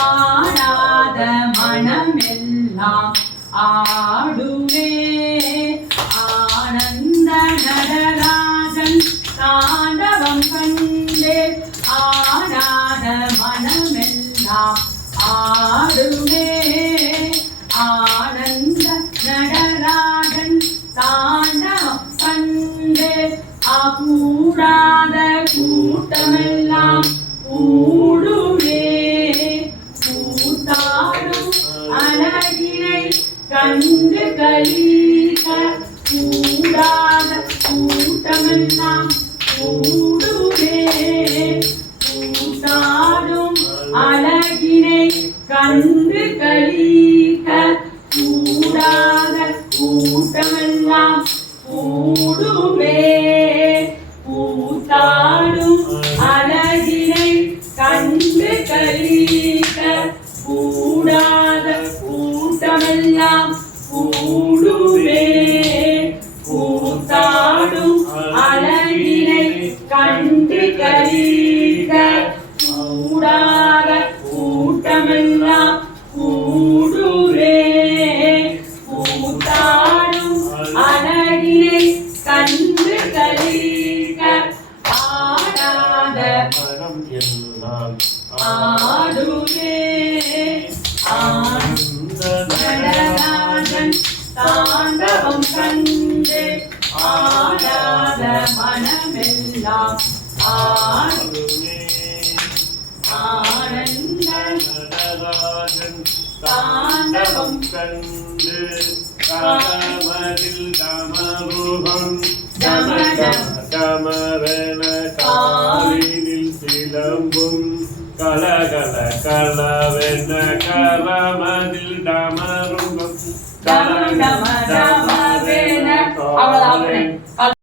ஆடாத மனமெல்லாம் ஆடுவே ஆனந்த நடராஜன் தாண்டவம் கண்டே ஆடாத மனமெல்லாம் ஆடுவே ஆனந்த நடராஜன் தாண்டவம் கண்டே கூடாத கூட்டமெல்லாம் கூடுவே கூத்தாடும் அழகினை கண்டு கலீக கூடாத கூட்டமெல்லாம் கூடுவே கூத்தாடும் அழகினை கண்டு கலீக கூடாத கூட்டமெல்லாம் கூடுவே கூத்தாடும் அழகினை கண்டு கலீக கூடாத கூட்டமெல்லாம் கூடுவே கூத்தாடும் அழகினை கண்டு கலீக கூடாத கூட்டமெல்லாம் கூடுவே கூத்தாடும் அழகினை கண்டு கலீக ஆடாத மனம் எல்லாம் ஆடுவே ஆனந்த நடராஜன் தாண்டவம் கண்டு ஆடாத மனமெல்லாம் ஆடுவே ஆனந்த நடராஜன் தாண்டவம் கண்டு காமதில் கமருகம் கமரென காலினில் சிலம்பும் கலகல கலவென கலமதில் டமருகம் டம டம டம வேன அவ்வளவுதான்.